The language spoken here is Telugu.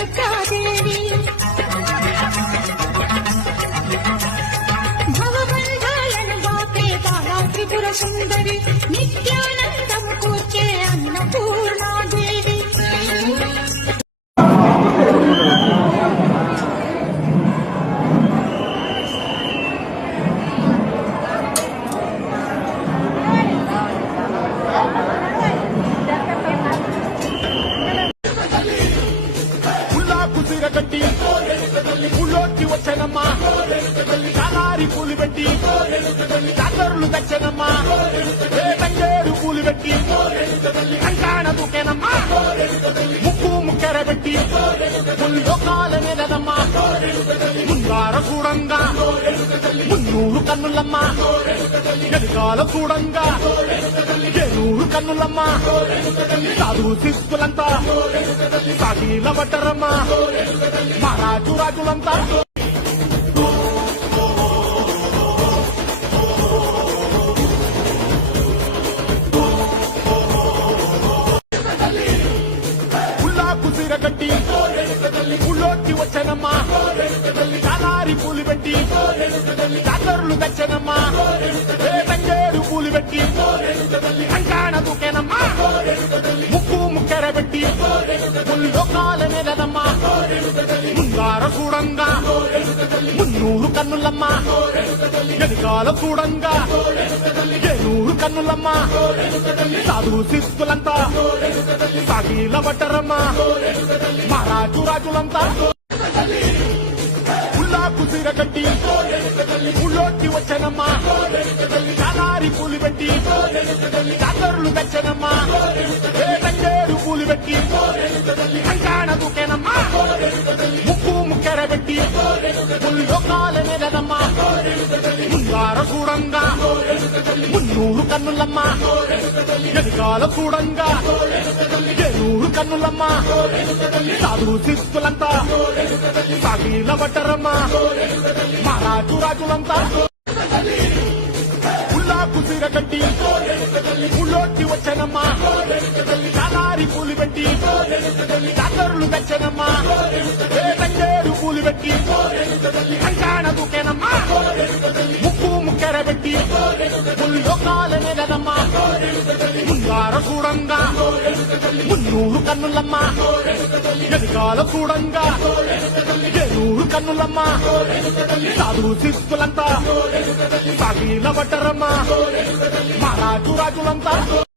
దుర్గాదేవి భవబంధాలను బాపే బాలా త్రిపుర సుందరి నిత్యానందము కూర్చే అన్నపూర్ణాదేవి కట్టి పుల్లోకి వచ్చనమ్మా కాలారి పూలు పెట్టి జాతరులు తెచ్చనమ్మా తంగేరు పూలు పెట్టి కంకాణ దూకేనమ్మా ముక్కు ముక్కెర పెట్టి ముల్లోకాల మీదనమ్మా ముందార చూడంగా మున్నూరు కన్నులమ్మా వెనకాల చూడంగా ఏనూరు కన్నులమ్మా సాధువు శిస్తులంతా సాగిల పట్టరమ్మా మహారాజు రాజులంతా పుల్లాకు సీర కట్టి పుల్లోకి వచ్చనమ్మా కాలారి పూలు పెట్టి జాతరులు తెచ్చనమ్మా తంగేరు పూలు పెట్టి కంకాణ దూకేనమ్మా ముక్కు ముక్కెర పెట్టి ముల్లోకాల మీదనమ్మా ముందార చూడంగా మున్నూరు కన్నులమ్మా వెనకాల చూడంగా ఏనూరు కన్నులమ్మా సాధువు శిస్తులంతా సాగిల పట్టరమ్మా మహారాజు రాజులంతా పుల్లాకు సీర కట్టి పుల్లోకి వచ్చనమ్మా కాలారి పూలు పెట్టి జాతరులు తెచ్చనమ్మా తంగేరు పూలు పెట్టి కంకాణ దూకేనమ్మా ముక్కు ముక్కెర పెట్టి ముల్లోకాల మీదనమ్మా ముందార చూడంగా మున్నూరు కన్నులమ్మా వెనకాల చూడంగా ఏనూరు కన్నులమ్మా సాధువు శిస్తులంతా సాగిల పట్టరమ్మా మహారాజు రాజులంతా పుల్లాకు సీర కట్టి పుల్లోకి వచ్చనమ్మా కాలారి పూలు పెట్టి జాతరులు తెచ్చనమ్మా తంగేరు పూలు పెట్టి కంకాణ దూకేనమ్మా ముక్కు ముక్కెర పెట్టి ముల్లోకాల మీదనమ్మా ముందార చూడంగా మున్నూరు కన్నులమ్మా వెనకాల చూడంగా ఏనూరు కన్నులమ్మా సాధువు శిస్తులంతా సాగిల పట్టరమ్మా మహారాజు రాజులంతా